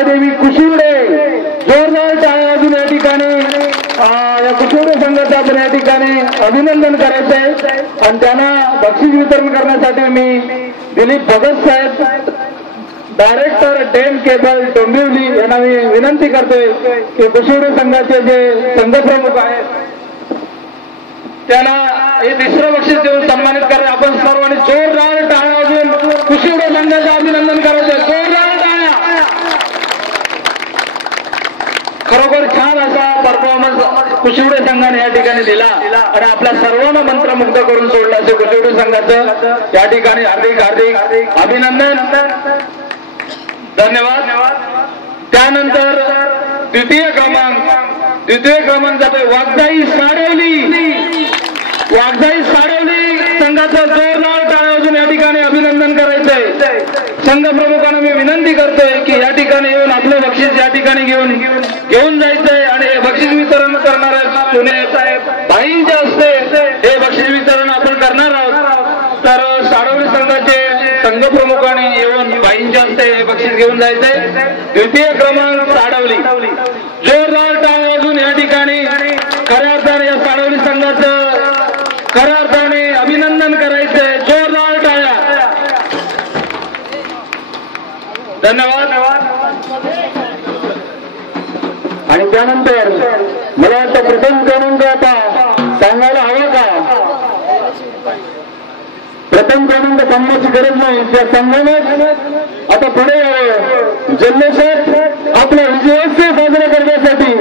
देवी कुशिवडे जोरदार टाळ्या वाजून या ठिकाणी या कुशिवडे संघाचं आपण या ठिकाणी अभिनंदन करायचं आहे आणि त्यांना बक्षीस वितरण करण्यासाठी मी दिलीप भगत साहेब डायरेक्टर डेम केबल डोंबिवली यांना मी विनंती करतोय की कुशिवडे संघाचे जे संघप्रमुख आहेत त्याला हे तिसरं बक्षीस देऊन सन्मानित करा। आपण सर्वांनी जोरदार टाळ्या वाजून कुशिवडे संघाचं अभिनंदन करायचं। जोरदार टाळ्या। खरोखर छान असा परफॉर्मन्स कुशिवडे संघाने या ठिकाणी दिला आणि आपल्या सर्वांना मंत्रमुग्ध करून सोडला असे कुशिवडे संघाचं या ठिकाणी हार्दिक हार्दिक अभिनंदन, धन्यवाद। त्यानंतर द्वितीय क्रमांक जातोय वाघजाई साडवली संघाचं जोरदार टाळ्या वाजून या ठिकाणी अभिनंदन करायचंय। संघ प्रमुखांना मी विनंती करतोय की या ठिकाणी येऊन आपलं बक्षीस या ठिकाणी घेऊन जायचंय आणि हे बक्षीस वितरण करणार भाईंच्या हस्ते हे बक्षीस वितरण आपण करणार आहोत। तर साडवली संघाचे संघ प्रमुखांनी येऊन भाईंच्या हस्ते हे बक्षीस घेऊन जायचंय। द्वितीय क्रमांक साडवली, जोरदार टाळ्या वाजून या ठिकाणी खऱ्या अर्थाने या साडवली संघाचं खऱ्या अर्थाने अभिनंदन करायचंय। जोरदार टाळ्या, धन्यवाद। आणि त्यानंतर मला वाटतं प्रथम क्रमांक आता सांगायला हवा का? प्रथम क्रमांक सांगण्याची गरज नाही, त्या संघाने आता पुढे जल्लोषात आपला विजयोत्सव साजरा करण्यासाठी